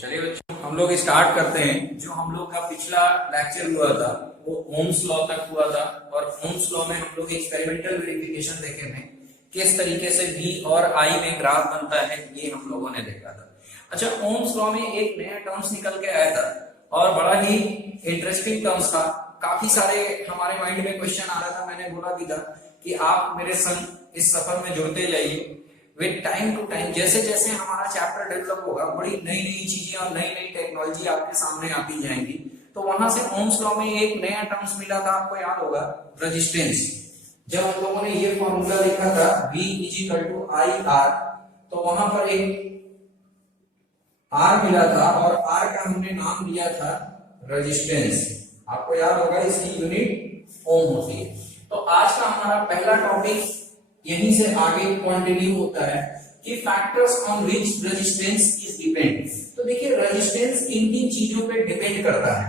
चलिए बच्चों, हम लोग स्टार्ट करते हैं। जो हम लोग का पिछला लेक्चर हुआ था वो ओम्स लॉ तक हुआ था, और ओम्स लॉ में हम लोग एक्सपेरिमेंटल वेरिफिकेशन देखे थे, किस तरीके से V और I में ग्राफ बनता है, ये हम लोगों ने देखा था। अच्छा, ओम्स लॉ में एक नया टर्म्स निकल के आया था और बड़ा ही इंटरेस्टिंग टर्म्स था। काफी सारे हमारे माइंड में क्वेश्चन आ रहा था। मैंने बोला भी था कि आप मेरे संग इस सफर में जुड़ते जाइए। विद टाइम टू टाइम, जैसे जैसे हमारा चैप्टर डेवलप होगा, बड़ी नई नई चीजें और नई नई टेक्नोलॉजी आपके सामने आती जाएंगी। तो वहां से ओम्स लॉ में एक नया टर्म्स मिला था, आपको याद होगा, रेजिस्टेंस। जब हम लोगों ने ये फॉर्मूला लिखा था V = IR, तो वहां पर एक R मिला था और R का हमने नाम लिया था रेजिस्टेंस। आपको याद होगा इसकी यूनिट ओम होती है। तो आज का हमारा पहला टॉपिक यहीं से आगे कंटिन्यू होता है कि factors on which resistance is depend. तो देखिए, रेजिस्टेंस किन किन चीजों पे डिपेंड करता है।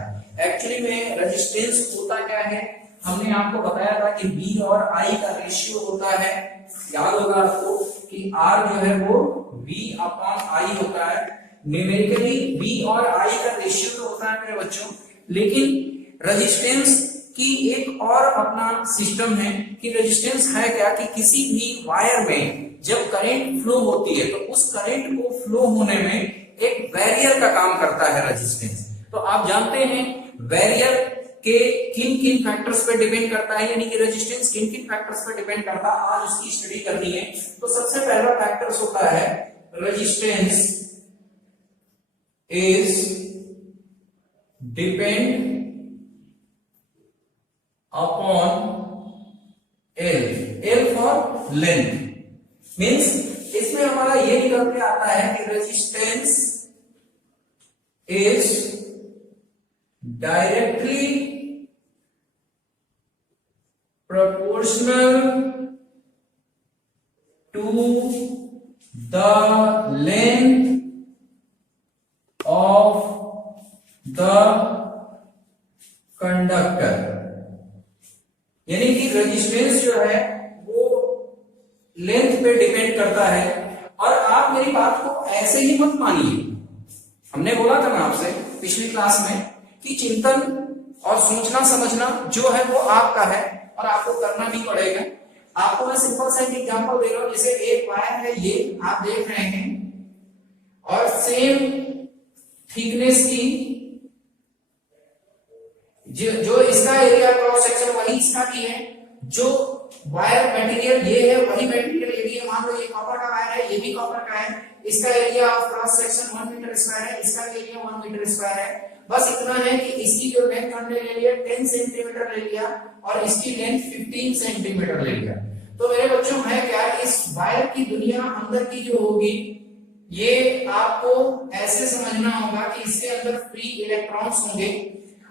एक्चुअली में रेजिस्टेंस होता क्या है, हमने आपको बताया था कि V और I का रेशियो होता है। याद होगा आपको कि R जो है वो V/I होता है। न्यूमेरिकली V और I का रेशियो तो होता है मेरे बच्चों, लेकिन रेजिस्टेंस की एक और अपना सिस्टम है कि रेजिस्टेंस है क्या, कि किसी भी वायर में जब करंट फ्लो होती है तो उस करंट को फ्लो होने में एक बैरियर का काम करता है रेजिस्टेंस। तो आप जानते हैं बैरियर के किन किन फैक्टर्स पे डिपेंड करता है, यानी कि रेजिस्टेंस किन किन फैक्टर्स पे डिपेंड करता है, आज उसकी स्टडी करनी है। तो सबसे पहला फैक्टर्स होता है resistance is depend upon L for length। Means इसमें हमारा ये निकल के आता है कि resistance is directly proportional to the length of the conductor। यानी कि रेजिस्टेंस जो है वो लेंथ पे डिपेंड करता है। और आप मेरी बात को ऐसे ही मत मानिए। हमने बोला था ना आपसे पिछली क्लास में कि चिंतन और सोचना समझना जो है वो आपका है और आपको करना भी पड़ेगा। आपको मैं सिंपल सा एक एग्जांपल दे रहा हूं। जैसे एक वायर है, ये आप देख रहे हैं, और सेम थिकनेस की जो इसका एरिया क्रॉस सेक्शन वही इसका भी है। जो वायर मटेरियल ये है वही मटेरियल ये भी है। मान लो ये कॉपर का वायर है, ये भी कॉपर का है। इसका area of cross section 1 metre square है, इसका एरिया 1 मीटर स्क्वायर है। बस इतना है कि इसकी जो लेंथ हमने ले लिया 10 सेंटीमीटर ले लिया और इसकी लेंथ 15 सेंटीमीटर ले लिया। तो मेरे बच्चों है क्या, इस वायर की दुनिया अंदर की जो होगी ये आपको ऐसे समझना होगा कि इसके अंदर फ्री इलेक्ट्रॉन्स होंगे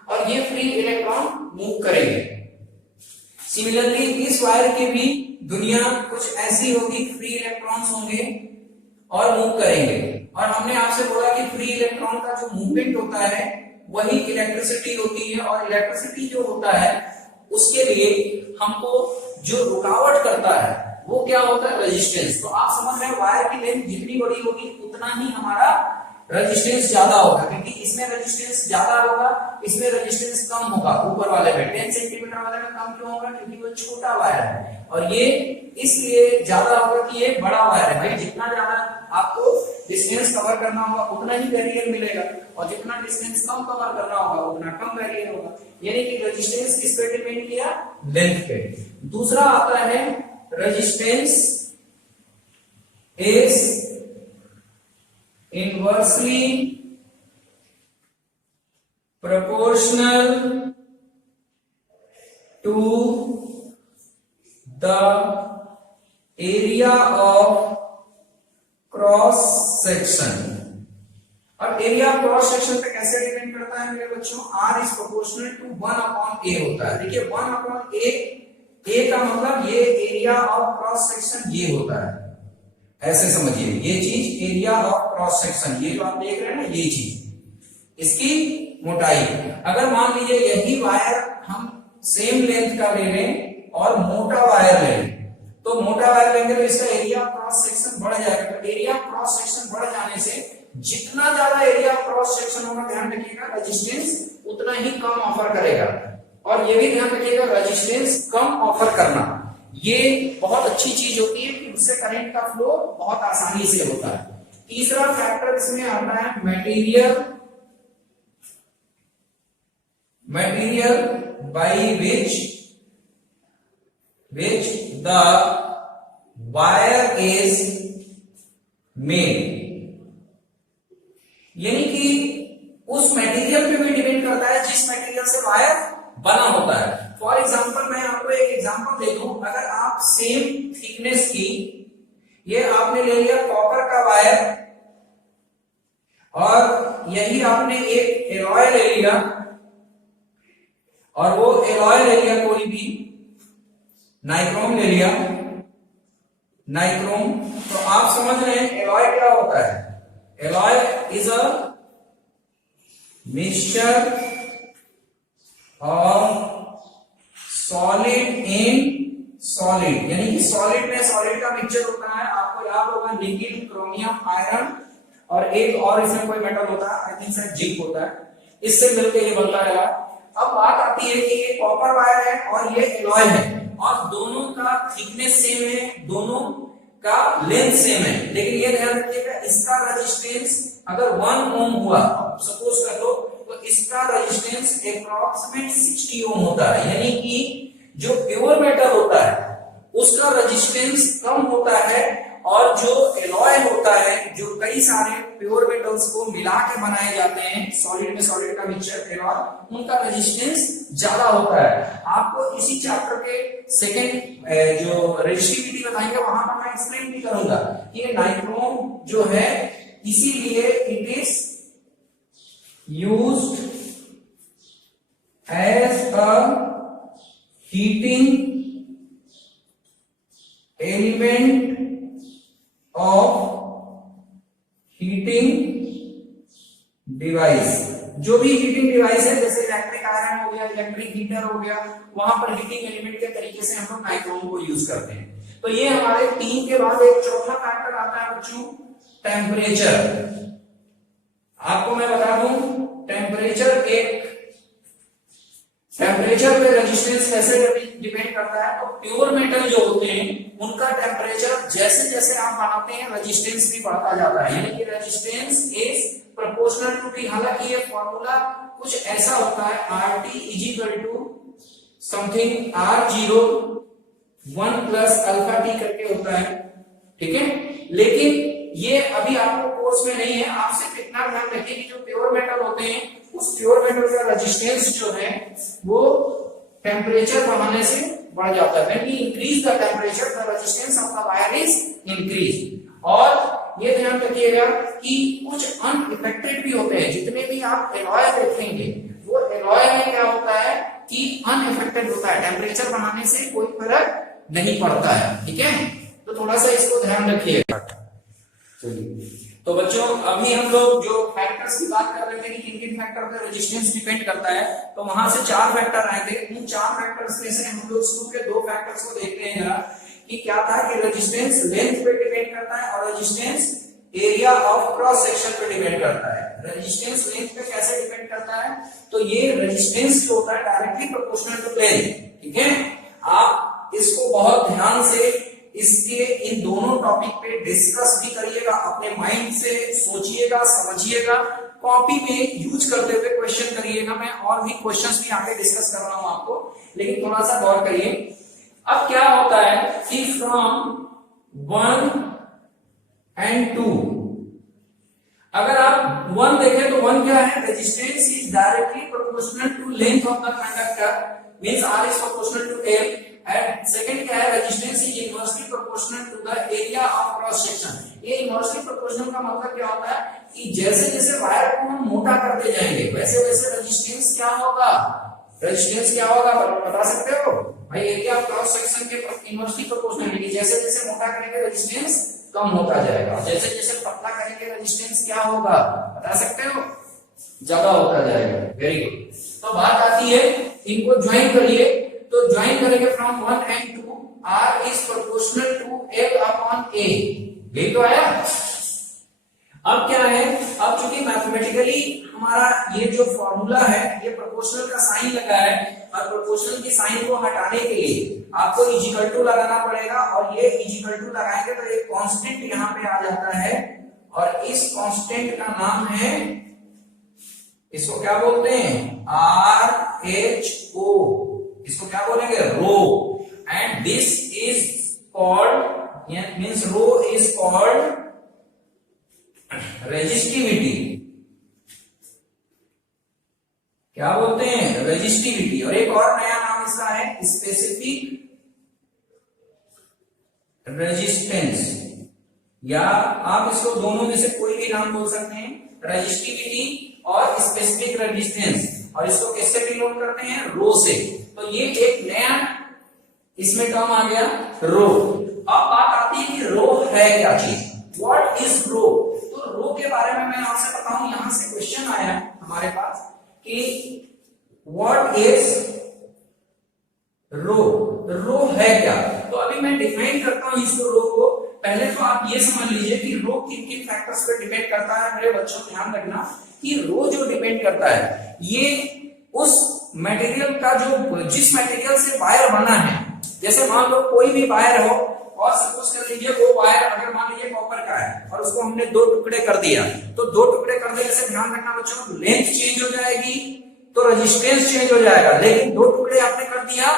और ये फ्री इलेक्ट्रॉन मूव करेंगे। सिमिलरली इस वायर की भी दुनिया कुछ ऐसी होगी, फ्री इलेक्ट्रॉन्स होंगे और मूव करेंगे। और हमने आपसे बोला कि फ्री इलेक्ट्रॉन का जो मूवमेंट होता है वही इलेक्ट्रिसिटी होती है, और इलेक्ट्रिसिटी जो होता है उसके लिए हमको जो रुकावट करता है वो क्या होता है, रेजिस्टेंस। तो आप समझ रहे हैं वायर की लेंथ जितनी बड़ी होगी उतना ही हमारा रेजिस्टेंस ज्यादा होगा, क्योंकि इसमें रेजिस्टेंस ज्यादा होगा, इसमें रेजिस्टेंस कम होगा। ऊपर वाले में 10 सेंटीमीटर वाले में कम क्यों होगा, क्योंकि वो छोटा वायर है। और ये इसलिए ज्यादा होगा कि ये बड़ा वायर है। भाई जितना ज्यादा आपको डिस्टेंस कवर करना होगा उतना ही बैरियर मिलेगा, और जितना डिस्टेंस कम कवर करना होगा उतना कम बैरियर होगा। यानी कि रेजिस्टेंस किस पे डिपेंड किया, लेंथ पे। दूसरा आता है resistance is inversely proportional to the area of cross section। अब एरिया ऑफ क्रॉस सेक्शन पे कैसे डिपेंड करता है मेरे बच्चों, R is proportional to 1/A होता है। देखिए 1/A का मतलब ये एरिया ऑफ क्रॉस सेक्शन ये होता है। ऐसे समझिए ये चीज एरिया ऑफ क्रॉस सेक्शन, ये जो आप देख रहे हैं ना ये चीज, इसकी मोटाई। अगर मान लीजिए यही वायर हम सेम लेंथ का ले लें और मोटा वायर ले लें, तो मोटा वायर लेंगे तो इसका एरिया क्रॉस सेक्शन बढ़ जाएगा। तो एरिया क्रॉस सेक्शन बढ़ जाने से जितना ज्यादा एरिया क्रॉस सेक्शन होगा, ध्यान रखिएगा, रेजिस्टेंस उतना ही कम ऑफर करेगा। और ये भी ध्यान रखिएगा, रेजिस्टेंस कम ऑफर करना ये बहुत अच्छी चीज होती है कि उससे करंट का फ्लो बहुत आसानी से होता है। तीसरा फैक्टर इसमें आता है material by which the wire is made, यानी कि उस मटेरियल पे भी डिपेंड करता है जिस मटेरियल से वायर बना होता है। फॉर एग्जांपल मैं आपको एक एग्जांपल दे दूं, अगर आप सेम थिकनेस की, ये आपने ले लिया कॉपर का वायर और यही आपने एक एलॉय ले लिया, और वो एलॉय ले लिया कोई भी, नाइक्रोम ले लिया, नाइक्रोम। तो आप समझ रहे हैं एलॉय क्या होता है? Alloy is a mixture of solid in solid, यानी कि सॉलिड में सॉलिड का मिक्सचर होता है। आपको याद होगा निकेल, क्रोमियम, आयरन और एक और इसमें कोई मेटल होता है, आई थिंक शायद जिंक होता है, इससे मिलकर ये बनता है। अब बात आती है कि ये कॉपर वायर है और ये एलॉय है, और दोनों का थिकनेस सेम है, दोनों का लेंथ सेम है, लेकिन ये ध्यान रखिएगा इसका रेजिस्टेंस अगर 1 ओम हुआ, सपोज कर लो, तो इसका रेजिस्टेंस अप्रॉक्सीमेट 60 ओम होता है, यानी कि जो प्योर मेटल होता है उसका रेजिस्टेंस कम होता है, और जो एलॉय होता है, जो कई सारे प्योर मेटल्स को मिला के बनाए जाते हैं, सॉलिड में सॉलिड का मिक्सचर एलॉय, उनका रेजिस्टेंस ज्यादा होता है। आपको इसी चैप्टर के सेकंड जो रेजिस्टिविटी बताएंगे वहां पर मैं एक्सप्लेन भी करूंगा कि ये नाइक्रोम जो है, इसीलिए it is used as a heating element of heating device. जो भी हीटिंग डिवाइस है, जैसे इलेक्ट्रिक आयरन हो गया, इलेक्ट्रिक हीटर हो गया, वहां पर हीटिंग एलिमेंट के तरीके से हम लोग नाइक्रोम को यूज करते हैं। तो ये हमारे 3 के बाद एक चौथा फैक्टर आता है बच्चों, टेम्परेचर। आपको मैं बता दूं, टेम्परेचर पे रेजिस्टेंस कैसे डिपेंड करता है। तो प्योर मेटल जो होते हैं उनका टेम्परेचर जैसे जैसे आप बढ़ाते हैं रेजिस्टेंस भी बढ़ता जाता है, यानी कि resistance is proportional to T. हालांकि ये फॉर्मूला कुछ ऐसा होता है, RT is equal to something R0 1 plus alpha T करके होता है, ठीक है। लेकिन ये अभी आपको कोर्स में नहीं है, आप सिर्फ इतना ध्यान रखिए कि जो प्योर मेटल होते हैं उस प्योर मेटल का रेजिस्टेंस जो है वो टेम्परेचर बढ़ाने से बढ़ जाता है। When we increase the temperature, the resistance of the wire is increased। और ये ध्यान रखिएगा कि कुछ अनइफेक्टेड भी होते हैं, जितने भी आप एलॉय देखेंगे वो एलॉय में क्या होता है कि अनइफेक्टेड होता है, टेम्परेचर बढ़ाने से कोई फर्क नहीं पड़ता है, ठीक है। तो थोड़ा सा इसको ध्यान रखिएगा। तो बच्चों अभी हम लोग जो फैक्टर्स की बात कर रहे थे कि किन किन फैक्टर पे रेजिस्टेंस डिपेंड करता है, तो वहां से 4 फैक्टर आए थे। उन 4 फैक्टर्स में से हम लोग शुरू के 2 फैक्टर्स को देखते हैं कि क्या था कि रेजिस्टेंस लेंथ पे डिपेंड करता है और resistance area of cross section पे डिपेंड करता है। रेजिस्टेंस लेंथ पे कैसे डिपेंड करता है, तो ये रेजिस्टेंस जो होता है डायरेक्टली प्रोपोर्शनल टू लेंथ, ठीक है। आप इसको बहुत ध्यान से इसके इन दोनों टॉपिक पे डिस्कस भी करिएगा, अपने माइंड से सोचिएगा, समझिएगा, कॉपी में यूज करते हुए क्वेश्चन करिएगा। मैं और भी क्वेश्चंस भी आगे डिस्कस कर रहा हूं आपको, लेकिन थोड़ा सा गौर करिए। अब क्या होता है कि फ्रॉम 1 and 2, अगर आप 1 देखें तो 1 क्या है, resistance is directly proportional to length of the conductor, means R is proportional to L। And second क्या है, resistance is inversely proportional to the area of cross section. ये इनवर्सली प्रोपोर्शनल का मतलब क्या होता है कि जैसे जैसे वायर को हम मोटा करते जाएंगे वैसे वैसे रेजिस्टेंस क्या होगा, रेजिस्टेंस क्या होगा बता सकते हो भाई? एरिया ऑफ क्रॉस सेक्शन के इनवर्सली प्रोपोर्शनल, यानी जैसे जैसे मोटा करेंगे रेजिस्टेंस कम होता जाएगा, जैसे जैसे पतला करेंगे रेजिस्टेंस क्या होगा बता सकते हो? ज्यादा होता जाएगा। Very good. तो बात आती है, इनको ज्वाइन करिए, तो ज्वाइन करेंगे from 1 and 2, R is proportional to L upon A। यही तो आया। अब क्या है, अब चूंकि मैथमेटिकली हमारा ये जो फॉर्मूला है ये प्रोपोर्शनल का साइन लगा है, और प्रोपोर्शनल के साइन को हटाने के लिए आपको इजिकल टू लगाना पड़ेगा, और ये इजिकल टू लगाएंगे तो एक कांस्टेंट यहाँ पे आ जाता है, और इस कांस्टेंट का नाम है, इसको क्या बोलते हैं, RHO, इसको क्या बोलेंगे, rho, and this is called, means rho is called resistivity. क्या बोलते हैं, रेजिस्टिविटी। और एक और नया नाम इसका है स्पेसिफिक रेजिस्टेंस, या आप इसको दोनों में से कोई भी नाम बोल सकते हैं, रेजिस्टिविटी और स्पेसिफिक रेजिस्टेंस। और इसको किससे डिनोट करते हैं, रो से। तो ये एक नया इसमें टर्म आ गया, रो। अब बात आती है कि रो है क्या चीज, व्हाट इज रो। तो रो के बारे में मैं आपसे बताऊं, यहां से क्वेश्चन आया हमारे पास कि व्हाट इज रो, रो है क्या। तो अभी मैं डिफाइन करता हूं इसको, रो को। पहले तो आप ये समझ लीजिए कि रो किन किन फैक्टर्स पे डिपेंड करता है। मेरे बच्चों ध्यान रखना कि रो जो डिपेंड करता है ये उस मटेरियल का, जो जिस मटेरियल से वायर बना है। जैसे मान लो कोई भी वायर हो, और सपोज कर लीजिए वो वायर अगर मान लीजिए कॉपर का है और उसको हमने दो टुकड़े कर दिया, तो दो टुकड़े कर देने से ध्यान रखना बच्चों, लेंथ चेंज हो जाएगी तो रेजिस्टेंस चेंज हो जाएगा। लेकिन दो टुकड़े आपने कर दिया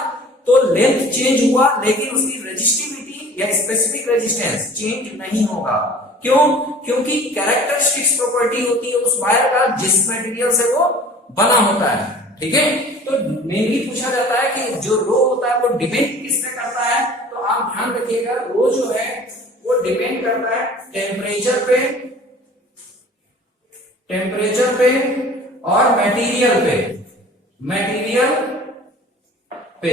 तो लेंथ चेंज हुआ, लेकिन उसकी रेजिस्टिविटी या स्पेसिफिक रेजिस्टेंस चेंज नहीं होगा। क्यों, क्योंकि कैरेक्टरिस्टिक्स प्रॉपर्टी होती है उस वायर का जिस मटेरियल से वो बना होता है। ठीक है, तो मेनली पूछा जाता है कि जो रो होता है वो डिपेंड किस पे करता है। तो आप ध्यान रखिएगा, रो जो है वो डिपेंड करता है टेम्परेचर पे और मटेरियल पे।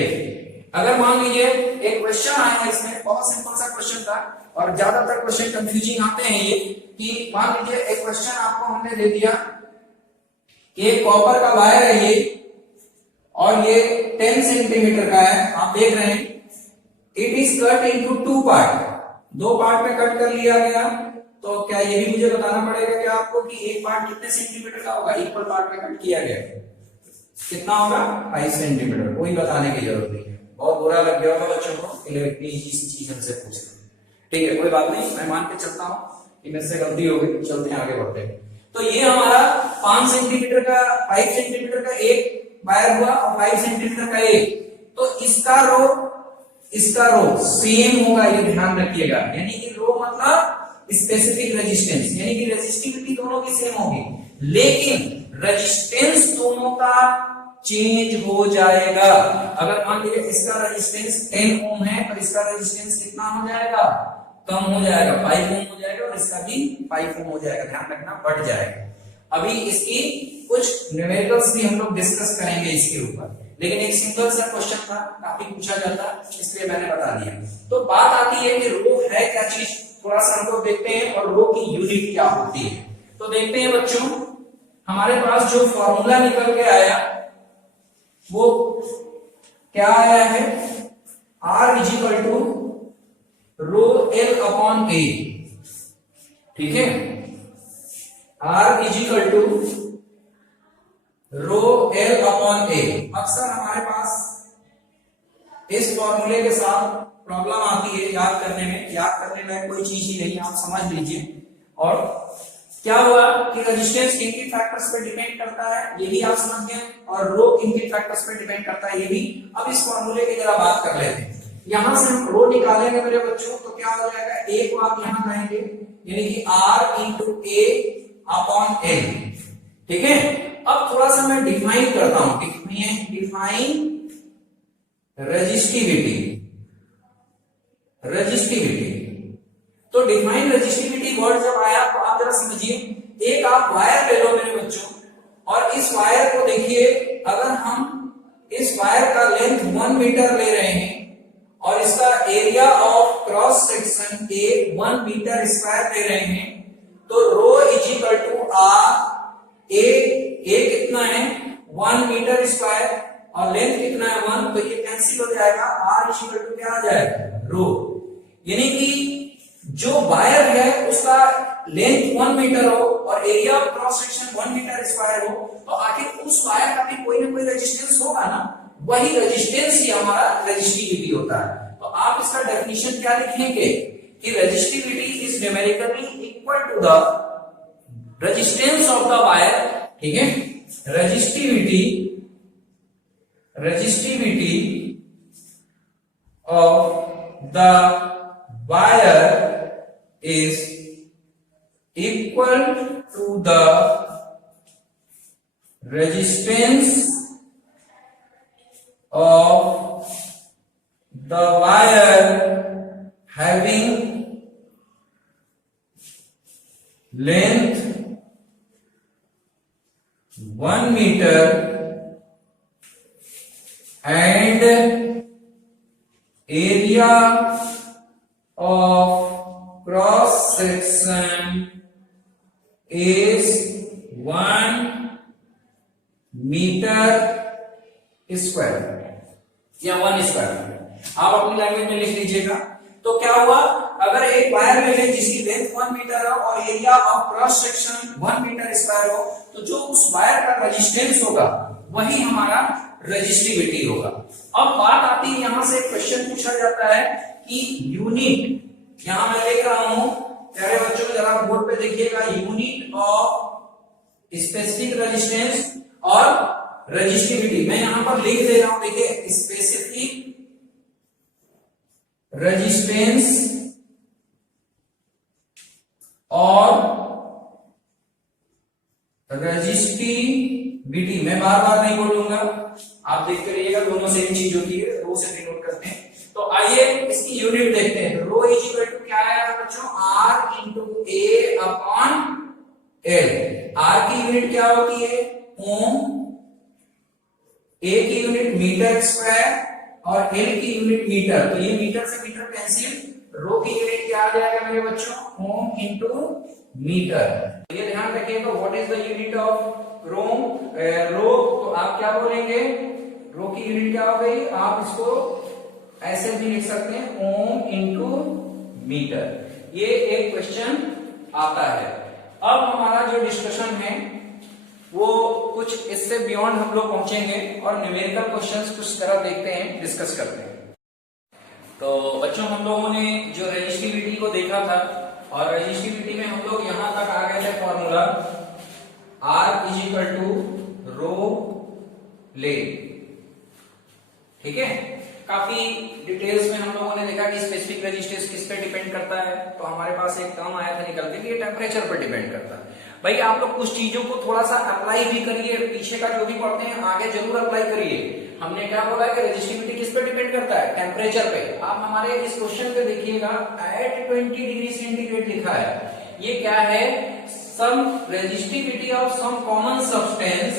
अगर मान लीजिए एक क्वेश्चन आया है, इसमें बहुत सिंपल सा क्वेश्चन था, और ज्यादातर क्वेश्चन कंफ्यूजिंग आते हैं ये, कि मान लीजिए एक क्वेश्चन आपको हमने दे दिया कि एक कॉपर का वायर है ये, और ये 10 सेंटीमीटर का है, आप देख रहे हैं। It is cut into 2 part, 2 part में कट कर लिया गया। तो क्या ये भी मुझे बताना पड़ेगा क्या आपको कि एक पार्ट कितने सेंटीमीटर का होगा, इक्वल पार्ट में कट किया गया कितना होगा, 5 सेंटीमीटर। कोई बताने की जरूरत नहीं है। बहुत बुरा लग गया होगा बच्चों को कि इतनी इजी चीज हमसे पूछ रहे। ठीक है, कोई बात नहीं, मैं मान के चलता हूं कि मेरे से गलती हो गई, चलते हैं आगे बढ़ते हैं। तो ये हमारा 5 सेंटीमीटर का, 5 सेंटीमीटर का एक वायर हुआ और 5 सेंटीमीटर का एक। तो इसका रो सेम होगा, ये ध्यान रखिएगा। यानी कि रो मतलब स्पेसिफिक रेजिस्टेंस, यानी कि रेजिस्टिविटी दोनों की सेम होगी, लेकिन रेजिस्टेंस दोनों का चेंज हो जाएगा। अगर मान लीजिए इसका रेजिस्टेंस 10 ओम है तो इसका रेजिस्टेंस कितना हो जाएगा, कम हो जाएगा, 5 ओम हो जाएगा, और इसका भी 5 ओम हो जाएगा। ध्यान रखना, बढ़ जाएगा। अभी इसकी कुछ न्यूमेरिकल्स भी हम लोग डिस्कस करेंगे इसके ऊपर, लेकिन एक सिंपल सा क्वेश्चन था, काफी पूछा जाता, इसलिए मैंने बता दिया। तो बात आती है कि रो है क्या चीज, थोड़ा सा हम लोग देखते हैं, और रो की यूनिट क्या होती है। तो देखते हैं बच्चों, हमारे पास जो फॉर्मूला निकल के आया वो क्या आया है, R is equal to rho L upon A। ठीक है, R is equal to rho L upon A। अक्सर हमारे पास इस फॉर्मूले के साथ प्रॉब्लम आती है याद करने में कोई चीज ही नहीं, आप समझ लीजिए। और क्या हुआ कि रेजिस्टेंस किन किन फैक्टर्स पे डिपेंड करता है ये भी आप समझ गए, और रो किन किन फैक्टर्स पे डिपेंड करता है ये भी। अब इस फॉर्मूले की जरा बात कर लेते हैं। यहां से हम रो निकालेंगे मेरे बच्चों, तो क्या हो जाएगा, A को आप यहां लाएंगे, यानी कि R into A upon L। ठीक है, अब थोड़ा सा मैं डिफाइन करता हूं, डिफाइन रेजिस्टिविटी। तो डिफाइन रेजिस्टिविटी वर्ड जब आया तो आप जरा समझिए, एक आप वायर ले लो मेरे बच्चों, और इस वायर को देखिए, अगर हम इस वायर का लेंथ 1 मीटर ले रहे हैं और इसका area of cross section A 1 metre square ले रहे हैं, तो rho is equal to R A कितना है 1 मीटर स्क्वायर, और लेंथ कितना है 1, तो ये कैंसिल हो जाएगा, आर इजिकल टू क्या आ जाएगा, रो। यानी कि जो वायर है उसका लेंथ 1 मीटर हो और area of cross section 1 metre square हो, तो आखिर उस वायर का भी कोई ना कोई रेजिस्टेंस होगा ना, वही रेजिस्टेंस ही हमारा रेजिस्टिविटी होता है। तो आप इसका डेफिनेशन क्या लिखेंगे कि resistivity is numerically equal to the resistance of the wire, ठीक है, resistivity of the wire is equal to the resistance of the wire having length 1 meter and area of cross section is 1 meter square या 1 square. आप अपनी language में लिख लीजिएगा। तो क्या हुआ, अगर एक वायर ले लें जिसकी लेंथ 1 मीटर हो और area of cross section 1 metre square हो, तो जो उस वायर का रेजिस्टेंस होगा वही हमारा रेजिस्टिविटी होगा। अब बात आती है, यहां से क्वेश्चन पूछा जाता है कि यूनिट, यहां मैं लिख रहा हूं प्यारे बच्चों, जरा बोर्ड पे देखिएगा, यूनिट ऑफ स्पेसिफिक रेजिस्टेंस और रेजिस्टिविटी। मैं यहां पर लिख दे रहा हूं, देखिए, स्पेसिफिक रेजिस्टेंस और रेजिस्टिविटी, मैं बार बार नहीं बोलूंगा, आप देखते रहिएगा, दोनों सेम चीज होती है, रो से डिनोट करते हैं। तो आइए इसकी यूनिट देखते हैं। रो इज इक्वल टू क्या आएगा बच्चों, R into A upon L। R की यूनिट क्या होती है, ओम, A की यूनिट मीटर स्क्वायर और L की यूनिट मीटर। तो ये मीटर से मीटर कैंसिल, रो की यूनिट क्या आ जाएगा मेरे बच्चों, ओम इंटू मीटर। ये ध्यान रखिएगा, what is the unit of rho, तो आप क्या बोलेंगे, रो की यूनिट क्या हो गई, आप इसको ऐसे भी लिख सकते हैं, ओम इंटू मीटर। ये एक क्वेश्चन आता है। अब हमारा जो डिस्कशन है वो कुछ इससे बियॉन्ड हम लोग पहुंचेंगे और न्यूमेरिकल क्वेश्चंस कुछ तरह देखते हैं, डिस्कस करते हैं। तो बच्चों, हम लोगों ने जो रेजिस्टिविटी को देखा था और रेजिस्टिविटी में हम लोग यहां तक आ गए थे, formula R is equal to rho ले, ठीक है। काफी डिटेल्स में हम लोगों ने देखा कि स्पेसिफिक रेजिस्टेंस किस पे डिपेंड करता है। तो हमारे पास एक टर्म आया था निकल के, ये टेम्परेचर पर डिपेंड करता है। भाई आप लोग कुछ चीजों को थोड़ा सा अप्लाई भी करिए, पीछे का जो भी पढ़ते हैं आगे जरूर अप्लाई करिए। हमने क्या बोला कि रेजिस्टिविटी किस पे डिपेंड करता है, टेम्परेचर पे। आप हमारे इस क्वेश्चन पे देखिएगा, एट 20 डिग्री सेंटीग्रेड लिखा है। ये क्या है, some resistivity of some common substance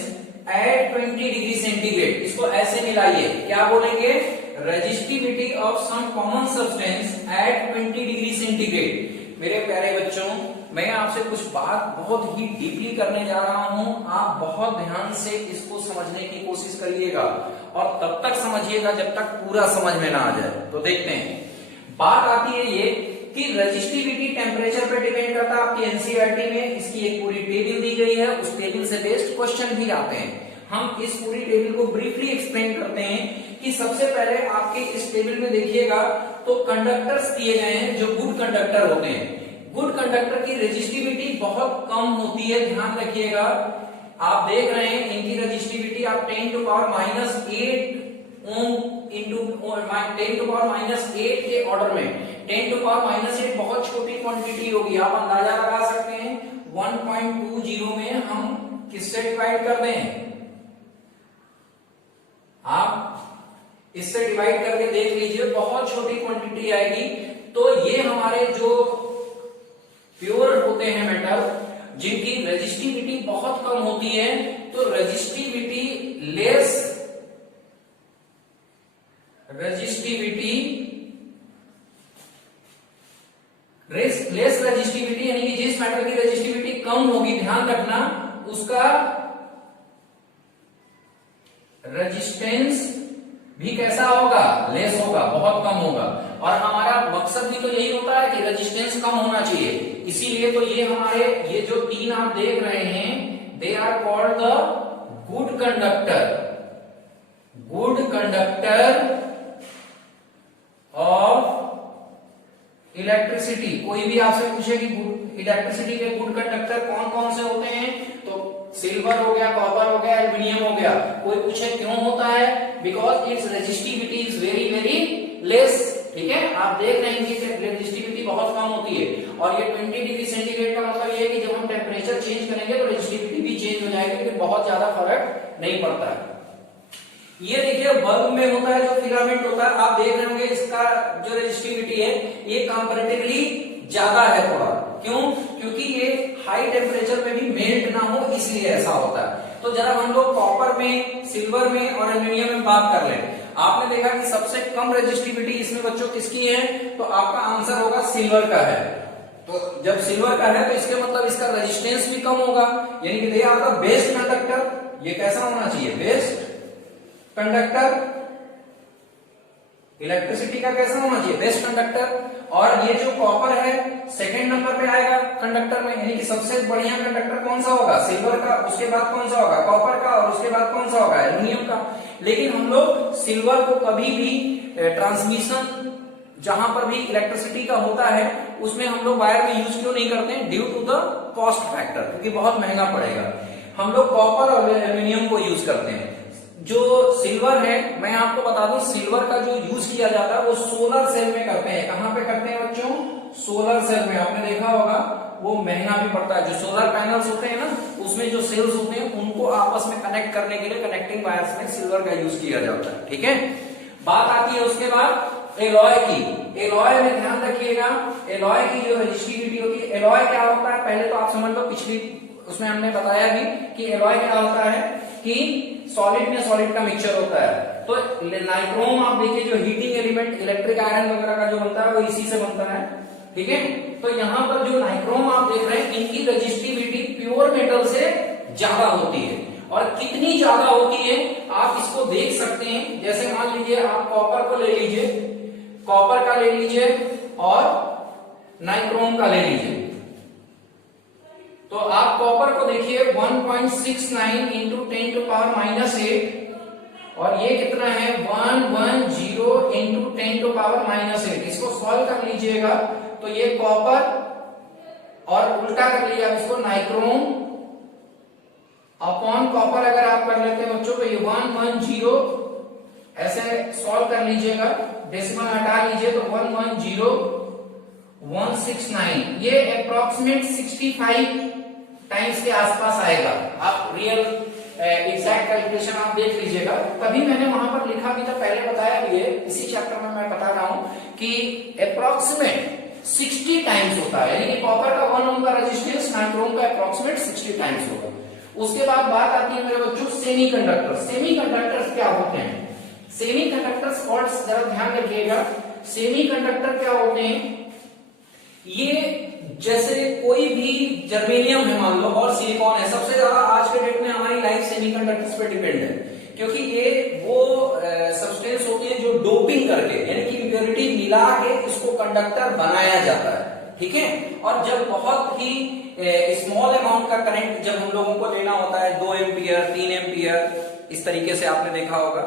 at 20 degree centigrade. इसको ऐसे मिलाइए, क्या बोलेंगे, resistivity of some common substance at 20 degree centigrade. मेरे प्यारे बच्चों, मैं आपसे कुछ बात बहुत ही डीपली करने जा रहा हूं, आप बहुत ध्यान से इसको समझने की कोशिश करिएगा और तब तक समझिएगा जब तक पूरा समझ में ना आ जाए। तो देखते हैं, बात आती है ये कि रेजिस्टिविटी टेम्परेचर पे डिपेंड करता है। आपकी एनसीईआरटी में इसकी एक पूरी टेबल दी गई है, उस टेबल से बेस्ड क्वेश्चन भी आते हैं। हम इस पूरी टेबल को ब्रीफली एक्सप्लेन करते हैं कि सबसे पहले आपके इस टेबल में देखिएगा तो कंडक्टर्स दिए गए हैं जो गुड कंडक्टर होते हैं। गुड कंडक्टर की रेजिस्टिविटी बहुत कम होती है, ध्यान रखिएगा। आप देख रहे हैं इनकी रेजिस्टिविटी आप 10 to power -8 ohm into 10 to power -8 के ऑर्डर में। 10 टू पावर -8 बहुत छोटी क्वांटिटी होगी, आप अंदाजा लगा सकते हैं 1.20 में हम किससे डिवाइड कर दें, आप इससे डिवाइड करके देख लीजिए, बहुत छोटी क्वांटिटी आएगी। तो ये हमारे जो प्योर होते हैं मेटल, जिनकी रेजिस्टिविटी बहुत कम होती है, तो रेजिस्टिविटी लेस रेजिस्टिविटी यानी कि जिस मेटल की रेजिस्टिविटी कम होगी, ध्यान रखना, उसका रेजिस्टेंस भी कैसा होगा, लेस होगा, बहुत कम होगा। और हमारा मकसद भी तो यही होता है कि रेजिस्टेंस कम होना चाहिए। इसीलिए तो ये हमारे ये जो तीन आप देख रहे हैं, they are called the good conductor, good conductor of electricity. कोई भी आपसे पूछे कि इलेक्ट्रिसिटी के गुड कंडक्टर कौन कौन से होते हैं, तो सिल्वर हो गया, कॉपर हो गया, एल्यूमिनियम हो गया। कोई पूछे क्यों होता है, because it's resistivity is very very less. ठीक है, आप देख रहे हैं कि रेजिस्टिविटी बहुत कम होती है, और ये 20 डिग्री सेंटीग्रेड का मतलब ये है कि जब हम टेम्परेचर चेंज करेंगे तो रेजिस्टिविटी भी चेंज हो जाएगी, लेकिन बहुत ज्यादा फर्क नहीं पड़ता है। ये देखिए बल्ब में होता है जो फिलामेंट होता है, आप देख रहे होंगे इसका जो रेजिस्टिविटी है ये कंपैरेटिवली ज्यादा है थोड़ा। क्यों? क्योंकि ये हाई टेम्परेचर पे भी मेल्ट ना हो, इसलिए ऐसा होता है। तो जरा हम लोग कॉपर में, सिल्वर में और एल्यूमिनियम में बात कर लें। आपने देखा कि सबसे कम रेजिस्टिविटी इसमें बच्चों किसकी है, तो आपका आंसर होगा सिल्वर का है। तो जब सिल्वर का है तो इसके मतलब इसका रेजिस्टेंस भी कम होगा, यानी कि देखिए आपका बेस्ट कंडक्टर ये कैसा होना चाहिए, बेस्ट कंडक्टर इलेक्ट्रिसिटी का कैसा होना चाहिए, बेस्ट कंडक्टर। और ये जो कॉपर है सेकंड नंबर पे आएगा कंडक्टर में, यानी कि सबसे बढ़िया कंडक्टर कौन सा होगा, सिल्वर का, उसके बाद कौन सा होगा, कॉपर का, और उसके बाद कौन सा होगा, एल्यूमिनियम का। लेकिन हम लोग सिल्वर को कभी भी ट्रांसमिशन जहां पर भी इलेक्ट्रिसिटी का होता है उसमें हम लोग वायर में यूज क्यों नहीं करते हैं, due to the cost factor, क्योंकि बहुत महंगा पड़ेगा। हम लोग कॉपर और एल्यूमिनियम को यूज करते हैं। जो सिल्वर है, मैं आपको बता दूं, सिल्वर का जो यूज किया जाता है वो सोलर सेल में करते हैं। कहां पे करते हैं बच्चों, सोलर सेल में। आपने देखा होगा वो महंगा भी पड़ता है। जो सोलर पैनल्स होते हैं ना, उसमें जो सेल्स होते हैं उनको आपस में कनेक्ट करने के लिए कनेक्टिंग वायर्स में सिल्वर का यूज किया जाता है। ठीक है, बात आती है उसके बाद एलॉय की। एलॉय में ध्यान रखिएगा, एलॉय की जो रेजिस्टिविटी होती है, एलॉय क्या होता है पहले तो आप समझ लो, पिछली उसमें हमने बताया भी कि एलॉय क्या होता है कि सॉलिड में सॉलिड का मिक्सचर होता है। तो नाइक्रोम आप देखिए, जो हीटिंग एलिमेंट इलेक्ट्रिक आयरन वगैरह का जो बनता है वो इसी से बनता है। ठीक है, तो यहाँ पर जो नाइक्रोम आप देख रहे हैं इनकी रजिस्टिविटी प्योर मेटल से ज्यादा होती है। और कितनी ज्यादा होती है आप इसको देख सकते हैं। जैसे मान लीजिए आप कॉपर को ले लीजिए, कॉपर का ले लीजिए और नाइक्रोम का ले लीजिए। तो आप कॉपर को देखिए 1.69 इंटू 10 टू पावर -8, और ये कितना है 110 इंटू 10 टू पावर -8। इसको सॉल्व कर लीजिएगा तो ये कॉपर, और उल्टा कर लीजिए आप इसको, नाइक्रोम अपॉन कॉपर अगर आप कर लेते हैं बच्चों तो ये 110 ऐसे सॉल्व कर लीजिएगा, डेसिमल हटा लीजिए तो 110,169, ये अप्रोक्सीमेट 65 टाइम्स के आसपास आएगा। आप रियल एग्जैक्ट कैलकुलेशन आप देख लीजिएगा। तभी मैंने वहां पर लिखा भी था, पहले बताया भी है, इसी चैप्टर में मैं बता रहा हूं कि अप्रोक्सीमेट 60 टाइम्स होता है, यानी कि कॉपर का 1 ओम का रेजिस्टेंस नाइक्रोम का अप्रोक्सीमेट 60 टाइम्स होगा। उसके बाद बात आती है मेरे बच्चों सेमीकंडक्टर। सेमीकंडक्टर्स क्या होते हैं, सेमीकंडक्टर्स और जरा ध्यान रखिएगा, सेमीकंडक्टर क्या होते हैं, ये जैसे कोई भी जर्मेनियम है मान लो और सिलिकॉन है, सबसे ज्यादा आज के डेट में हमारी लाइफ सेमीकंडक्टर्स पे डिपेंड है, क्योंकि ये वो सब्सटेंस होती है जो डोपिंग करके, यानी कि इम्प्योरिटी मिला के इसको कंडक्टर बनाया जाता है। ठीक है, और जब बहुत ही स्मॉल अमाउंट का करंट जब हम लोगों को लेना होता है, 2 एम्पियर 3 एम्पियर इस तरीके से आपने देखा होगा,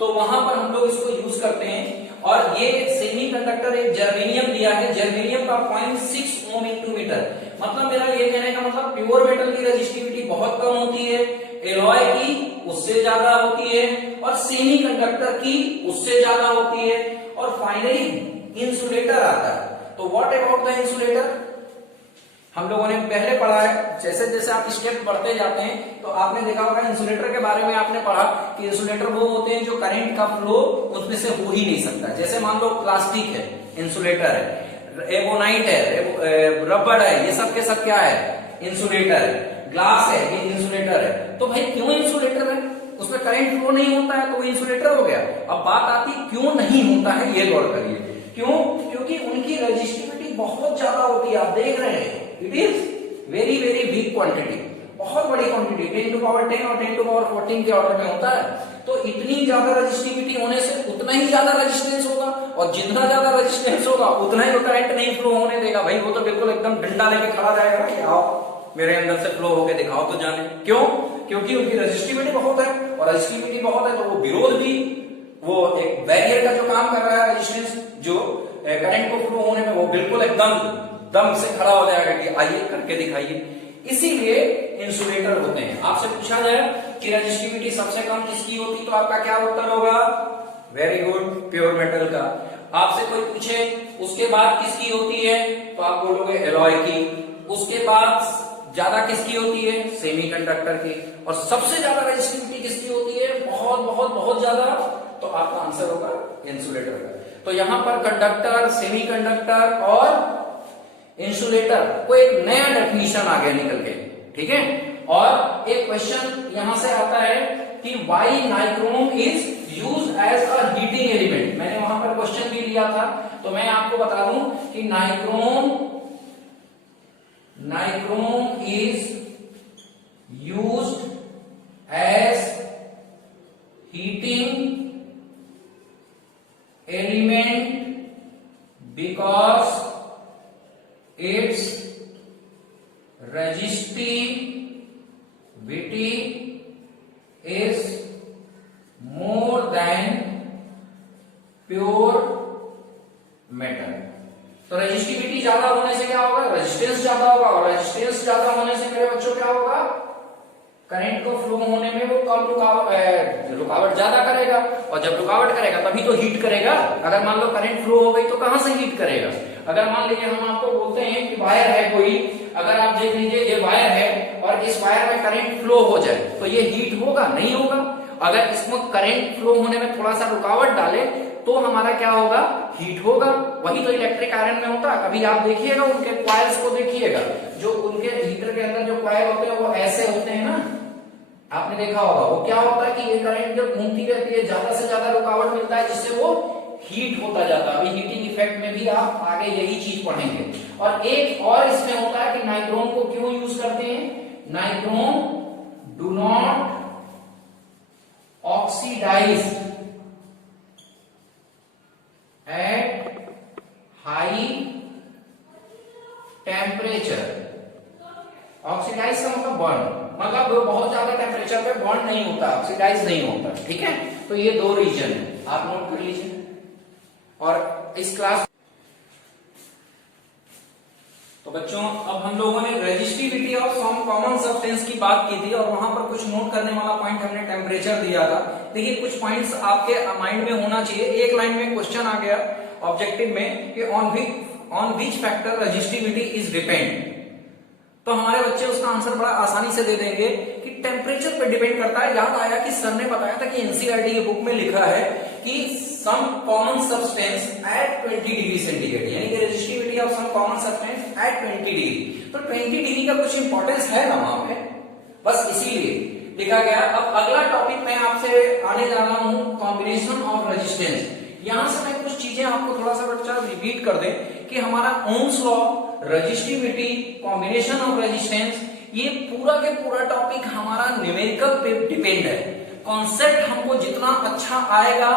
तो वहां पर हम लोग इसको यूज करते हैं। और ये सेमीकंडक्टर एक जर्मेनियम दिया है, जर्मेनियम का 0.6 ओम इंटू मीटर। मतलब मेरा ये कहने का मतलब प्योर मेटल की रेजिस्टिविटी बहुत कम होती है, एलॉय की उससे ज्यादा होती है, और सेमीकंडक्टर की उससे ज्यादा होती है, और फाइनली इंसुलेटर आता है। तो व्हाट अबाउट द इंसुलेटर, हम लोगों ने पहले पढ़ा है, जैसे जैसे आप स्टेप बढ़ते जाते हैं तो आपने देखा होगा इंसुलेटर के बारे में आपने पढ़ा कि इंसुलेटर वो होते हैं जो करंट का फ्लो उसमें से हो ही नहीं सकता। जैसे मान लो प्लास्टिक है, इंसुलेटर है, एबोनाइट है, रबड़ है, ये सब के सब क्या है, इंसुलेटर है, ग्लास है, ये इंसुलेटर है। तो भाई क्यों इंसुलेटर है, उसमें करंट फ्लो नहीं होता है तो वो इंसुलेटर हो गया। अब बात आती क्यों नहीं होता है, ये गौर करिए, क्यों, क्योंकि उनकी रेजिस्टिविटी बहुत ज्यादा होती है। आप देख रहे हैं it is very very big quantity, बहुत बड़ी क्वांटिटी, 10 टू पावर 10 और 10 टू पावर 14 के ऑर्डर में होता है। तो इतनी ज्यादा रेजिस्टिविटी होने से उतना ही ज्यादा रेजिस्टेंस होगा, और जितना ज्यादा रेजिस्टेंस होगा उतना ही वो करंट नहीं फ्लो होने देगा भाई। वो तो बिल्कुल एकदम डंडा लेके खड़ा रहेगा कि आओ मेरे अंदर से फ्लो होके दिखाओ तो जाने। क्यों? क्योंकि उनकी रेजिस्टिविटी बहुत है, और रेजिस्टिविटी बहुत है तो वो विरोध भी, वो एक बैरियर का जो काम कर रहा है रेजिस्टेंस, जो करंट को फ्लो होने में, वो बिल्कुल एकदम दम से खड़ा हो जाएगा कि आइए करके दिखाइए। इसीलिए इंसुलेटर होते हैं। आपसे पूछा जाए कि रेजिस्टिविटी सबसे कम किसकी होती, तो आपका क्या उत्तर होगा? वेरी गुड, प्योर मेटल का। आपसे कोई पूछे उसके बाद किसकी होती है, तो आप बोलोगे एलॉय की। उसके बाद ज्यादा किसकी होती है? सेमीकंडक्टर की। और सबसे ज्यादा रेजिस्टिविटी किसकी होती है? बहुत बहुत बहुत ज्यादा, तो आपका आंसर होगा इंसुलेटर का। तो यहां पर कंडक्टर, सेमीकंडक्टर और इंसुलेटर को एक नया डेफिनेशन आ गया निकल के, ठीक है। और एक क्वेश्चन यहां से आता है कि why nichrome is used as a heating element. मैंने वहां पर क्वेश्चन भी लिया था, तो मैं आपको बता दूं कि nichrome is used as heating element because its resistivity is more than pure metal। तो रेजिस्टिविटी ज्यादा होने से क्या होगा? रेजिस्टेंस ज्यादा होगा, और रेजिस्टेंस ज्यादा होने से मेरे बच्चों क्या होगा? करंट को फ्लो होने में वो कम रुकावट ज्यादा करेगा, और जब रुकावट करेगा तभी तो हीट करेगा। अगर मान लो करंट फ्लो हो गई तो कहां से हीट करेगा? अगर मान लीजिए हम आपको बोलते हैं कि वायर है कोई, अगर आप देख लीजिए ये वायर है और इस वायर में करंट फ्लो हो जाए तो ये हीट होगा? नहीं होगा। अगर इसमें करंट फ्लो होने में थोड़ा सा रुकावट डाले तो हमारा क्या होगा? हीट होगा। वही तो इलेक्ट्रिक आयरन में होता है। कभी आप देखिएगा उनके कॉइल्स को देखिएगा, जो उनके हीटर के अंदर जो कॉइल होते हैं वो ऐसे होते हैं ना, आपने देखा होगा। वो क्या होता है कि ये करंट जब घूमती रहती है ज्यादा से ज्यादा रुकावट मिलता है, जिससे वो हीट होता जाता है। अभी हीटिंग इफेक्ट में भी आप आगे यही चीज पढ़ेंगे। और एक और इसमें होता है कि नाइक्रोम को क्यों यूज करते हैं? Nichrome do not oxidise at high temperature. Oxidise का मतलब बर्न, मतलब बहुत ज्यादा टेम्परेचर पे बर्न नहीं होता, ऑक्सीडाइज नहीं होता, ठीक है। तो ये दो रीजन है, आप नोट कर लीजिए। और इस क्लास तो बच्चों अब हम लोगों ने resistivity of some common substance की बात की थी, और वहां पर कुछ नोट करने वाला पॉइंट हमने टेम्परेचर दिया था। देखिए कुछ पॉइंट्स आपके माइंड में होना चाहिए। एक लाइन में क्वेश्चन आ गया ऑब्जेक्टिव में कि on which factor resistivity is depend, तो हमारे बच्चे उसका आंसर बड़ा आसानी से दे देंगे कि टेम्परेचर पे डिपेंड करता है। याद आया कि सर ने बताया था कि एनसीईआरटी की बुक में लिखा है कि some common substance at 20 degree centigrade, यानी कि resistivity of some common substance at 20 degree. तो 20 डिग्री का कुछ इंपॉर्टेंस है ना वहां पे, बस इसीलिए लिखा गया। अब अगला टॉपिक मैं आपसे आने जा रहा हूं, कॉम्बिनेशन ऑफ रेजिस्टेंस। यहां से मैं कुछ चीजें आपको थोड़ा सा बच्चा रिपीट कर दें कि हमारा Ohm's law, resistivity, combination of resistance, ये पूरा के पूरा टॉपिक हमारा न्यूमेरिकल पे डिपेंड है। कॉन्सेप्ट हमको जितना अच्छा आएगा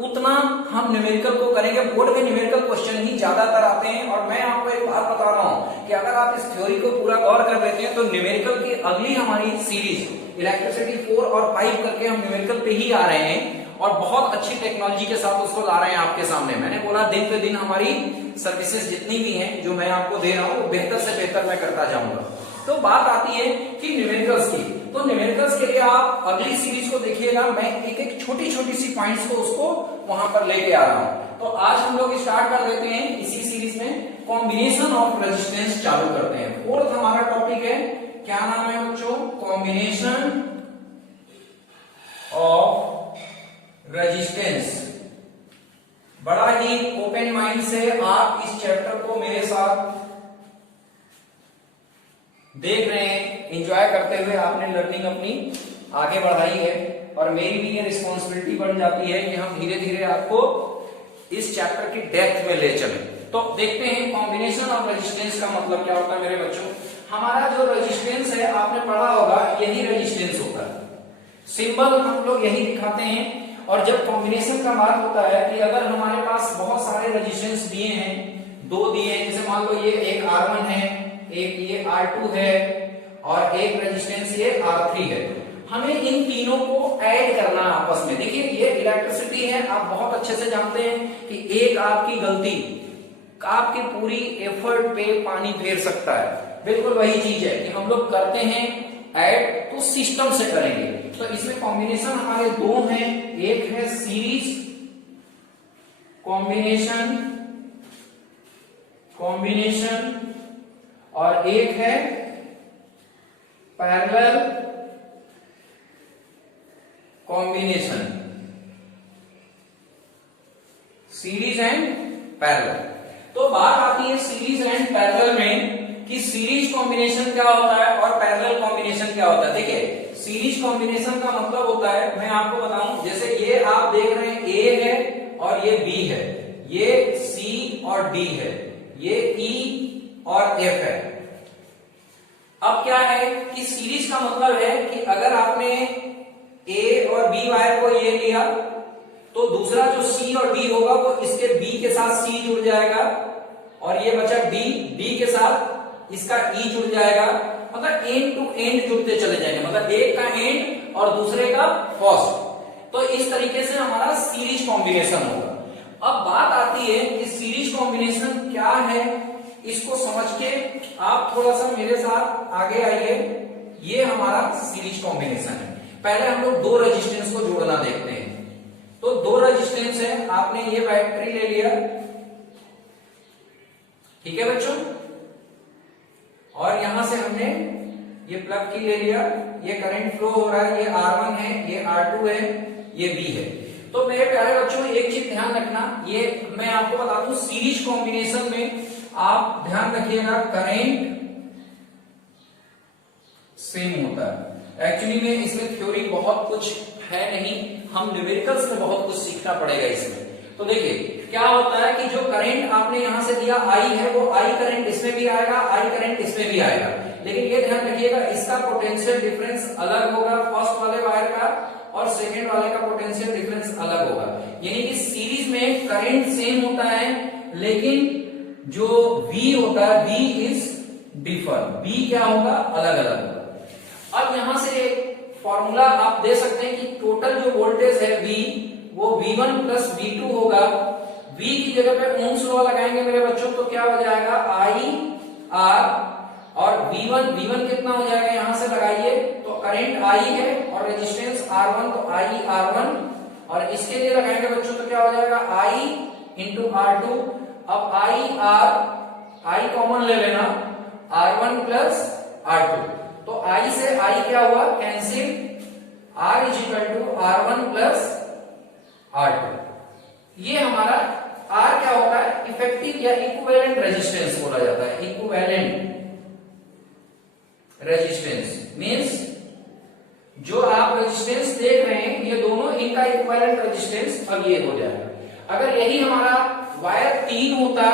उतना हम न्यूमेरिकल को करेंगे। बोर्ड में न्यूमेरिकल क्वेश्चन ही ज्यादातर आते हैं, और मैं आपको एक बात बता रहा हूं कि अगर आप इस थ्योरी को पूरा गौर कर लेते हैं तो न्यूमेरिकल की अगली हमारी सीरीज इलेक्ट्रिसिटी 4 और 5 करके हम न्यूमेरिकल पे ही आ रहे हैं, और बहुत अच्छी टेक्नोलॉजी के साथ उसको ला रहे हैं आपके सामने। मैंने बोला दिन पे दिन हमारी सर्विसेज जितनी भी हैं जो मैं आपको दे रहा हूं वो बेहतर से बेहतर मैं करता जाऊंगा। तो बात आती है कि न्यूमेरिकल्स की, तो न्यूमेरिकल्स के लिए आप अगली सीरीज को देखिएगा। मैं एक एक छोटी छोटी सी पॉइंट्स को उसको वहां पर लेके आ रहा हूं। तो आज हम लोग स्टार्ट कर देते हैं इसी सीरीज में, कॉम्बिनेशन ऑफ रेजिस्टेंस चालू करते हैं। फोर्थ हमारा टॉपिक है, क्या नाम है बच्चों? Combination of resistance. बड़ा ही ओपन माइंड से आप इस चैप्टर को मेरे साथ देख रहे हैं, एंजॉय करते हुए आपने लर्निंग अपनी आगे बढ़ाई है, और मेरी भी ये रिस्पॉन्सिबिलिटी बन जाती है कि हम धीरे धीरे आपको इस चैप्टर की डेप्थ में ले चलें। तो देखते हैं कॉम्बिनेशन ऑफ रेजिस्टेंस का मतलब क्या होता है मेरे बच्चों। हमारा जो रेजिस्टेंस है आपने पढ़ा होगा, यही रेजिस्टेंस होता है। सिंबल हम लोग यही दिखाते हैं, और जब कॉम्बिनेशन का बात होता है कि अगर हमारे पास बहुत सारे रेजिस्टेंस दिए हैं, दो दिए हैं, जैसे मान लो ये एक R1 है, एक ये R2 है और एक रेजिस्टेंस ये R3 है, हमें इन तीनों को ऐड करना आपस में। देखिए ये इलेक्ट्रिसिटी है, आप बहुत अच्छे से जानते हैं कि एक आपकी गलती आपकी पूरी एफर्ट पे पानी फेर सकता है। बिल्कुल वही चीज है कि हम लोग करते हैं ऐड तो सिस्टम से करेंगे। तो इसमें कॉम्बिनेशन हमारे दो हैं, एक है सीरीज कॉम्बिनेशन और एक है parallel combination, series and parallel. तो बात आती है सीरीज एंड पैरेलल में कि सीरीज कॉम्बिनेशन क्या होता है और पैरेलल कॉम्बिनेशन क्या होता है। देखिए सीरीज कॉम्बिनेशन का मतलब होता है, मैं आपको बताऊं, जैसे ये आप देख रहे हैं ए है और ये बी है, ये सी और डी है, ये ई और एफ है। अब क्या है कि सीरीज का मतलब है कि अगर आपने ए और बी वायर को ये लिया तो दूसरा जो सी और डी होगा वो इसके बी के साथ सी जुड़ जाएगा और ये बचा डी के साथ इसका ई जुड़ जाएगा, मतलब एंड टू एंड जुड़ते चले जाएंगे, मतलब एक का एंड और दूसरे का फर्स्ट। तो इस तरीके से हमारा सीरीज कॉम्बिनेशन होगा। अब बात आती है कि सीरीज कॉम्बिनेशन क्या है, इसको समझ के आप थोड़ा सा मेरे साथ आगे आइए। ये हमारा सीरीज कॉम्बिनेशन है। पहले हम लोग दो रेजिस्टेंस को जोड़ना देखते हैं। तो दो रेजिस्टेंस है, आपने ये बैटरी ले लिया, ठीक है बच्चों, और यहां से हमने ये प्लग की ले लिया, ये करंट फ्लो हो रहा है, ये R1 है, ये R2 है, ये B है। तो मेरे प्यारे बच्चों एक चीज ध्यान रखना, ये मैं आपको बता दूं सीरीज कॉम्बिनेशन में आप ध्यान रखिएगा करंट सेम होता है। एक्चुअली में इसमें थ्योरी बहुत कुछ है नहीं, हम न्यूमेरिकल्स में बहुत कुछ सीखना पड़ेगा इसमें। तो देखिए क्या होता है कि जो करंट आपने यहां से दिया I है, वो I करंट इसमें भी आएगा, I करंट इसमें भी आएगा, लेकिन ये ध्यान रखिएगा इसका पोटेंशियल डिफरेंस अलग होगा, फर्स्ट वाले वायर का और सेकेंड वाले का पोटेंशियल डिफरेंस अलग होगा। यानी कि सीरीज में करंट सेम होता है लेकिन जो V होता है V इज डिफर, V क्या होगा, अलग अलग होगा। अब यहां से एक फॉर्मूला आप दे सकते हैं कि टोटल जो वोल्टेज है V वो V1 प्लस V2 होगा। V की जगह पे ओम्स लॉ लगाएंगे मेरे बच्चों, तो क्या हो जाएगा I R और V1 कितना हो जाएगा, यहां से लगाइए तो करंट I है और रेजिस्टेंस R1, तो I R1, और इसके लिए लगाएंगे बच्चों तो क्या हो जाएगा I इंटू R2। अब I कॉमन ले लेना, R1 प्लस R2, तो I से I क्या हुआ, cancel, R is equal to R1 plus R2। ये हमारा R क्या होता है, इफेक्टिव या इक्विवेलेंट रेजिस्टेंस बोला जाता है। इक्विवेलेंट रेजिस्टेंस मींस जो आप रेजिस्टेंस देख रहे हैं ये दोनों इनका इक्विवेलेंट रेजिस्टेंस अब ये हो जाएगा। अगर यही हमारा वायर 3 होता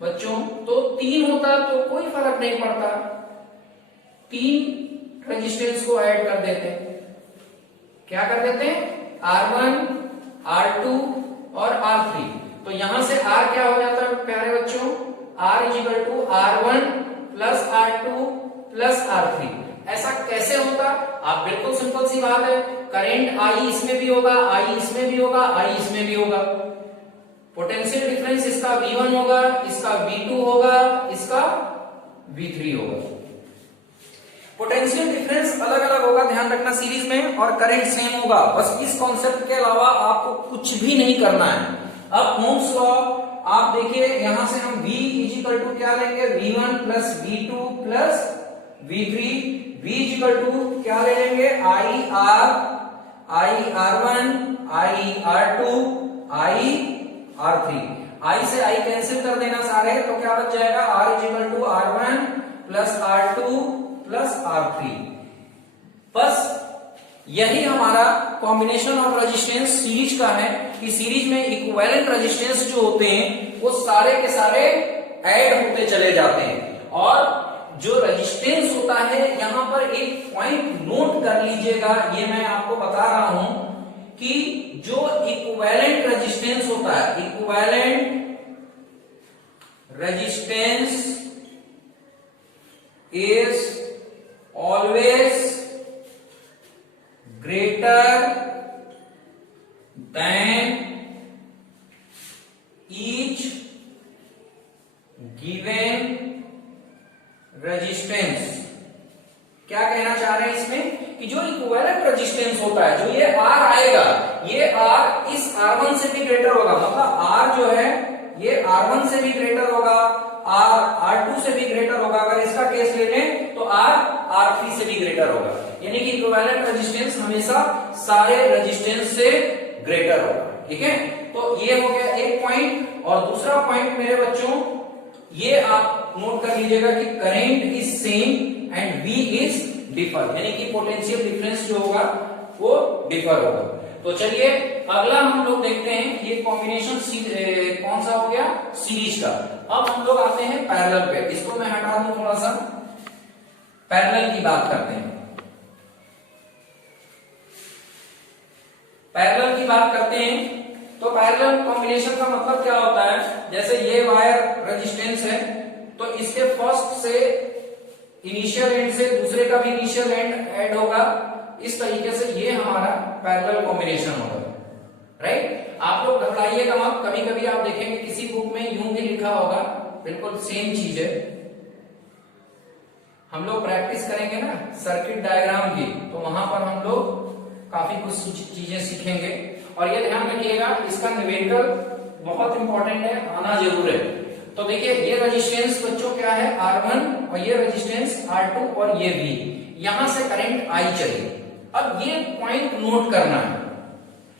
बच्चों, तो 3 होता तो कोई फर्क नहीं पड़ता, 3 रेजिस्टेंस को ऐड कर देते हैं। क्या कर देते हैं, R1, R2 और R3। तो यहां से R क्या हो जाता है प्यारे बच्चों, R is equal to R1 plus R2 plus R3। ऐसा कैसे होता, आप बिल्कुल सिंपल सी बात है, करंट I इसमें भी होगा, I इसमें भी होगा, I इसमें भी होगा, पोटेंशियल डिफरेंस इसका V1 होगा, इसका V2 होगा, इसका V3 होगा। पोटेंशियल डिफरेंस अलग अलग होगा, ध्यान रखना सीरीज में, और करंट सेम होगा। बस इस कॉन्सेप्ट के अलावा आपको कुछ भी नहीं करना है। अब ओम्स लॉ आप देखिए, यहां से हम V इज इक्वल टू क्या लेंगे, V1 plus V2 plus V3, V is equal to क्या ले लेंगे, I R1, I R2, I R3। I से I कैंसिल कर देना सारे, तो क्या बच जाएगा, R is equal to R1 plus R2 plus R3। बस यही हमारा कॉम्बिनेशन ऑफ रेजिस्टेंस सीरीज का है कि सीरीज में इक्विवेलेंट रेजिस्टेंस जो होते हैं वो सारे के सारे ऐड होते चले जाते हैं, और जो रेजिस्टेंस होता है, यहां पर एक पॉइंट नोट कर लीजिएगा, ये मैं आपको बता रहा हूं कि जो इक्विवेलेंट रेजिस्टेंस होता है, equivalent resistance is always greater than each given resistance. क्या कहना चाह रहे हैं इसमें कि जो इक्विवेलेंट रेजिस्टेंस होता है, जो ये R आएगा, ये R इस R1 से भी ग्रेटर होगा, मतलब R जो है ये R1 से भी ग्रेटर होगा, R R2 से भी ग्रेटर होगा। अगर इसका केस ले लें तो R R3 से भी ग्रेटर होगा, यानी कि इक्विवेलेंट रेजिस्टेंस हमेशा सारे रेजिस्टेंस से ग्रेटर होगा। ठीक है, तो ये हो गया एक पॉइंट। और दूसरा पॉइंट मेरे बच्चों, ये आप नोट कर लीजिएगा कि current is same and V is differ, यानी कि पोटेंशियल डिफरेंस जो होगा वो डिफर होगा। तो चलिए अगला हम लोग देखते हैं, ये कॉम्बिनेशन कौन सा हो गया, सीरीज का। अब हम लोग आते हैं पैरेलल पे, इसको मैं हटा दूं थोड़ा सा, पैरेलल की बात करते हैं। पैरेलल की बात करते हैं तो पैरेलल कॉम्बिनेशन का मतलब क्या होता है, जैसे ये वायर रेजिस्टेंस है, तो इसके फर्स्ट से इनिशियल एंड से दूसरे का भी इनिशियल एंड ऐड होगा, इस तरीके से ये हमारा पैरेलल कॉम्बिनेशन होगा। राइट, आप लोग घबराइएगा मत, कभी कभी आप देखेंगे किसी बुक में यूं भी लिखा होगा, बिल्कुल सेम चीज है। हम लोग प्रैक्टिस करेंगे ना सर्किट डायग्राम की, तो वहां पर हम लोग काफी कुछ चीजें सीखेंगे। और ये ध्यान रखिएगा, इसका न्यूमेरिकल बहुत इंपॉर्टेंट है, आना जरूर है। तो देखिए ये रेजिस्टेंस बच्चों क्या है, R1, और ये रेजिस्टेंस R2 और ये V, यहां से करंट I चली। अब ये पॉइंट नोट करना है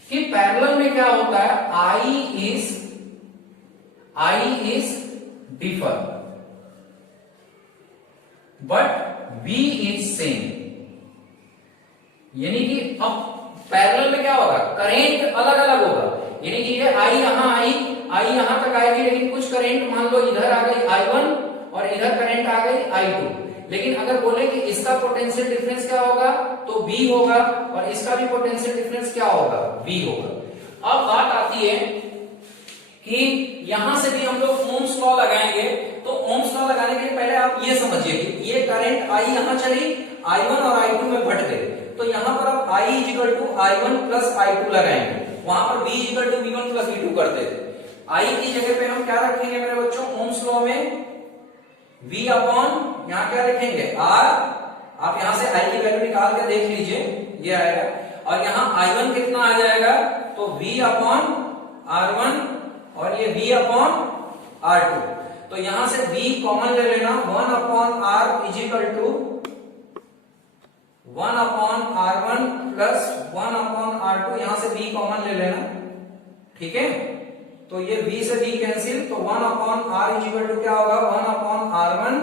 कि पैरेलल में क्या होता है, I is differ but V is same, यानी कि अब पैरेलल में क्या होगा, करंट अलग अलग होगा, यानी कि ये I यहां तक आएगी, लेकिन कुछ करंट मान लो इधर आ गई I1 और इधर करंट आ गई I2। लेकिन अगर बोले कि इसका पोटेंशियल डिफरेंस क्या होगा, तो V होगा, और इसका भी पोटेंशियल डिफरेंस क्या होगा, V होगा। अब बात आती है कि यहां से भी हम लोग ओम्स लॉ लगाएंगे। तो ओम्स लॉ लगाने के लिए पहले आप ये समझिए कि ये करंट I यहां चली, I1 और I2 में बट गए, तो यहां पर आप I equal to I1 plus I2 लगाएंगे, वहां पर V equal to V1 plus V2 करते थे। I की जगह पे हम क्या रखेंगे मेरे बच्चों, ओम्स लॉ में V अपॉन यहां क्या लिखेंगे R, आप यहां से I की वैल्यू निकाल के देख लीजिए, ये आएगा, और यहां I1 कितना आ जाएगा, तो V अपॉन R1 और ये V अपॉन R2। तो यहां से V कॉमन ले लेना, 1 upon R is equal to 1 upon R1 plus 1 upon R2, यहां से V कॉमन ले लेना। ठीक है, तो ये V से V कैंसिल, तो 1 upon R is equal to क्या होगा, 1 upon R1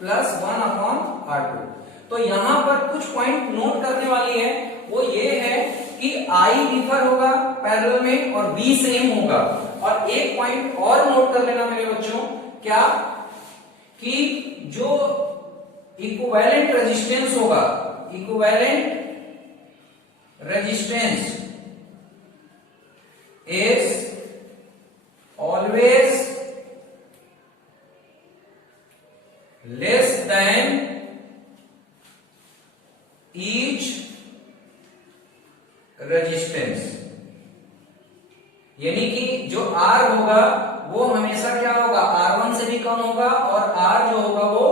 plus 1 upon R2। तो यहां पर कुछ पॉइंट नोट करने वाली है, वो ये है कि I डिफर होगा पैरेलल में और V सेम होगा। और एक पॉइंट और नोट कर लेना मेरे बच्चों, क्या कि जो इक्विवेलेंट रेजिस्टेंस होगा, equivalent resistance is always less than each resistance, यानी कि जो R होगा वो हमेशा क्या होगा, R1 से भी कम होगा, और R जो होगा वो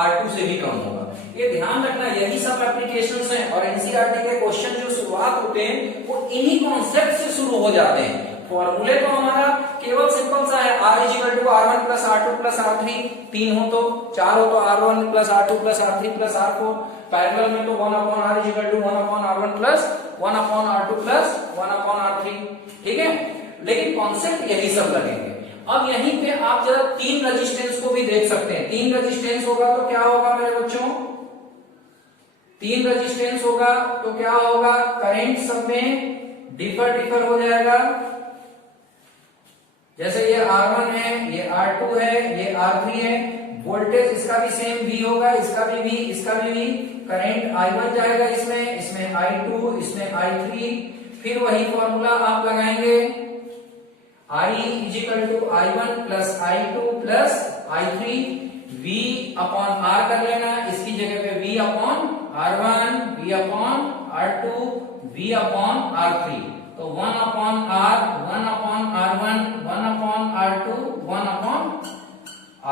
R2 से भी कम होगा। ये ध्यान रखना, यही सब एप्लीकेशंस हैं, और एनसीईआरटी के क्वेश्चन जो शुरुआत होते हैं वो इन्हीं कॉन्सेप्ट से शुरू हो जाते हैं। फॉर्मूले तो हमारा केवल सिंपल सा है, R is equal to R1 plus R2 plus R3, 3 हो तो 4 हो तो R1 plus R2 plus R3 plus R4। Parallel में तो 1 upon R is equal to 1 upon R1 plus 1 upon R2 plus 1 upon R3। ठीक है, लेकिन कॉन्सेप्ट यही सब लगेंगे। अब यहीं पे आप जरा 3 रेजिस्टेंस को भी देख सकते हैं। 3 रेजिस्टेंस होगा तो क्या होगा मेरे बच्चों, 3 रेजिस्टेंस होगा तो क्या होगा, करंट सब में डिफर हो जाएगा। जैसे ये R1 है, ये R2 है, ये R3 है, वोल्टेज इसका भी सेम V होगा। इसका भी V, इसका भी V, करंट I1 जाएगा इसमें I2, इसमें I3, फिर वही फॉर्मूला आप लगाएंगे I is equal to I1 plus I2 plus I3, V upon R कर लेना, इसकी जगह पे V upon R1, V upon R2, V upon R3, तो 1 upon R, 1 upon R1, 1 upon R2, 1 upon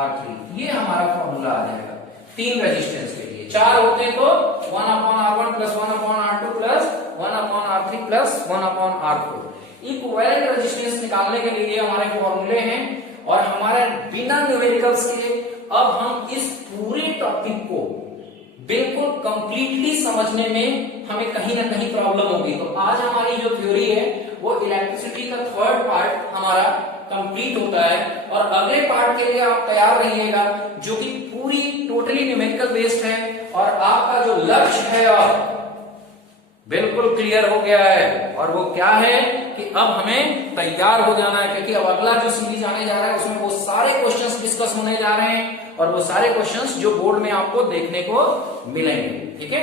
R3, ये हमारा फॉर्मूला आ जाएगा 3 रेजिस्टेंस के लिए। 4 होते तो 1 upon R1 plus 1 upon R2 plus 1 upon R3 plus 1 upon R4। Equivalent resistance निकालने के लिए हमारे फॉर्मूले हैं, और हमारे बिना न्यूमेरिकल्स के अब हम इस पूरे टॉपिक को बिल्कुल कंप्लीटली समझने में हमें कहीं ना कहीं प्रॉब्लम होगी। तो आज हमारी जो थ्योरी है वो इलेक्ट्रिसिटी का 3rd पार्ट हमारा कंप्लीट होता है, और अगले पार्ट के लिए आप तैयार रहिएगा जो कि पूरी टोटली न्यूमेरिकल बेस्ड है, और आपका जो लक्ष्य है और बिल्कुल क्लियर हो गया है, और वो क्या है कि अब हमें तैयार हो जाना है, क्योंकि अब अगला जो सीरीज आने जा रहा है उसमें वो सारे क्वेश्चंस डिस्कस होने जा रहे हैं, और वो सारे क्वेश्चंस जो बोर्ड में आपको देखने को मिलेंगे। ठीक है।